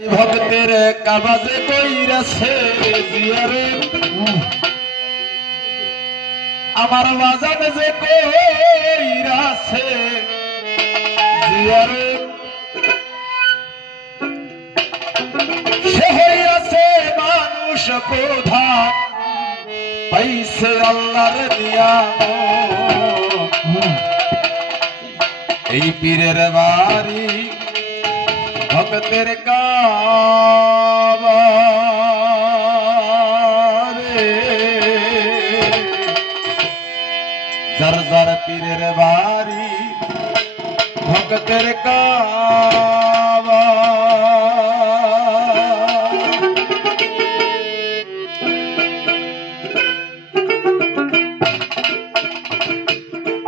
ভক্তের কাবাজে কইরাছে জিয়ারে আমার বাজানে যে কইরাছে জিয়ারে সে হইয়াছে মানুষ প্রধান পাইছে আল্লাহর নিয়ামত এই পীরের বাড়ি ভক্তের কাবারে যার যার পীরের বাড়ি ভক্তের কাবা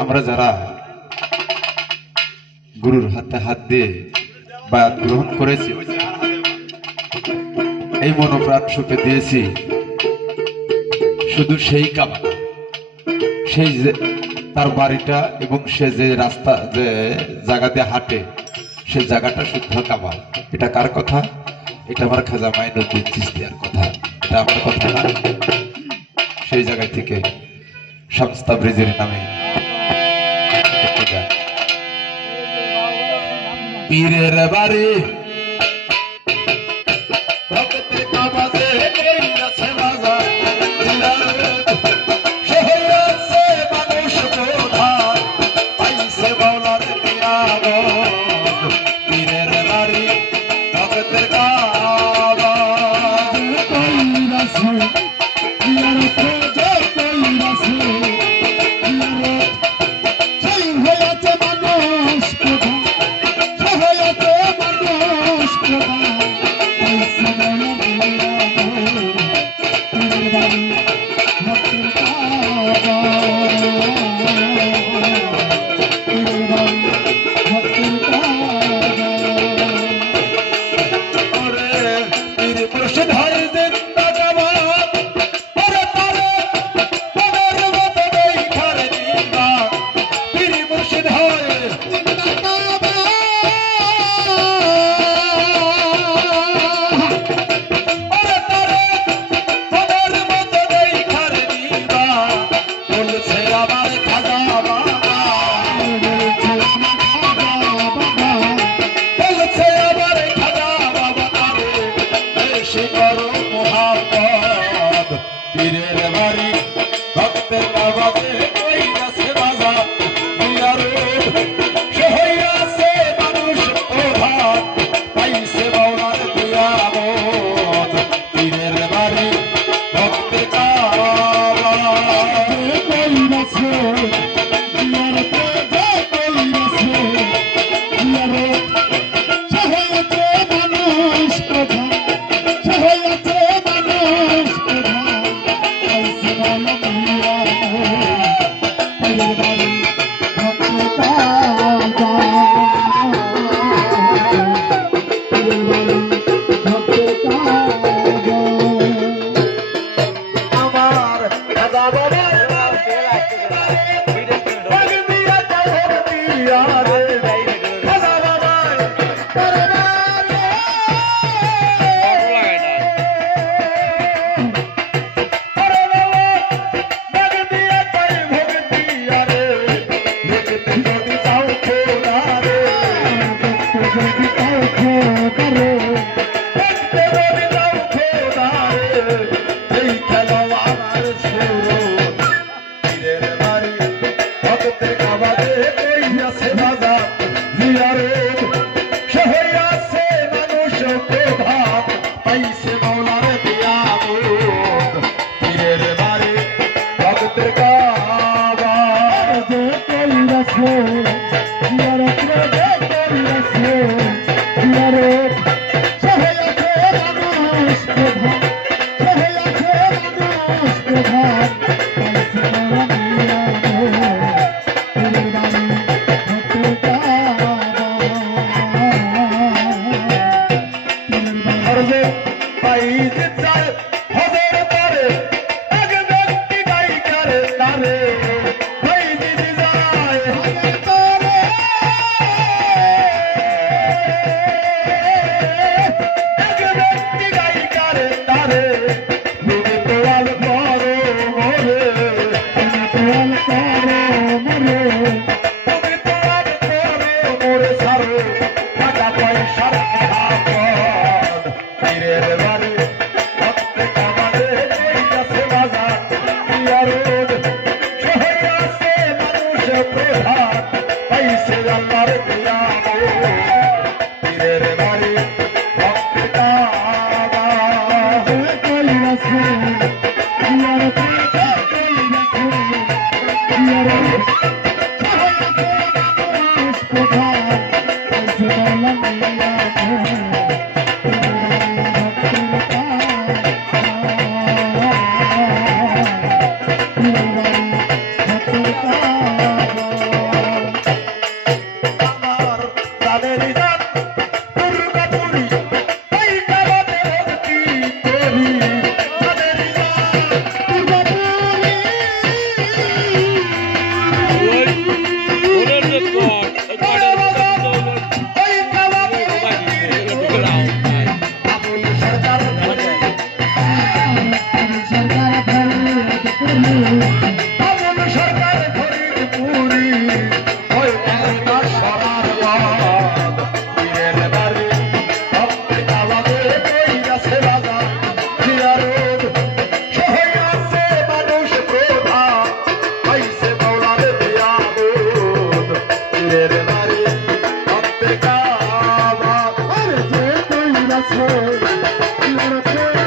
আমরা যারা গুরুর হাতে হাত দিয়ে বায়াত গ্রহণ করেছি এই মনোপ্রাণ সুখে দিয়েছি শুধু সেই কাবা সেই তার বাড়িটা এবং সে যে রাস্তা যে জায়গা দিয়ে হাঁটে সেই জায়গাটা শুদ্ধ কাবা। এটা কার কথা? এটা আমার খাজা মাইনুদ্দিন চিশতিয়ার কথা, এটা আমার কথা না। সেই জায়গা থেকে শামস তাবরিজির নামে পীরের বাড়ি ভক্তের কাবাজে কইরাছে বাজার সে হইয়াছে মানুষ প্রধান পাইছে মাওলার নিয়ামত পীরের বাড়ি ভক্তের কাবা কইরাছে পীরের বাড়ি ভক্তের কাবাজে কইরাছে বাজার জিয়ারে সে হইয়াছে মানুষ প্রধান পাইছে মাওলার নিয়ামত পীরের বাড়ি ভক্তের কাবা কইরাছে জিয়ারে কইরাছে জিয়ারে সে হইয়াছে মানুষ প্রধান সে হইয়াছে মানুষ লড়তে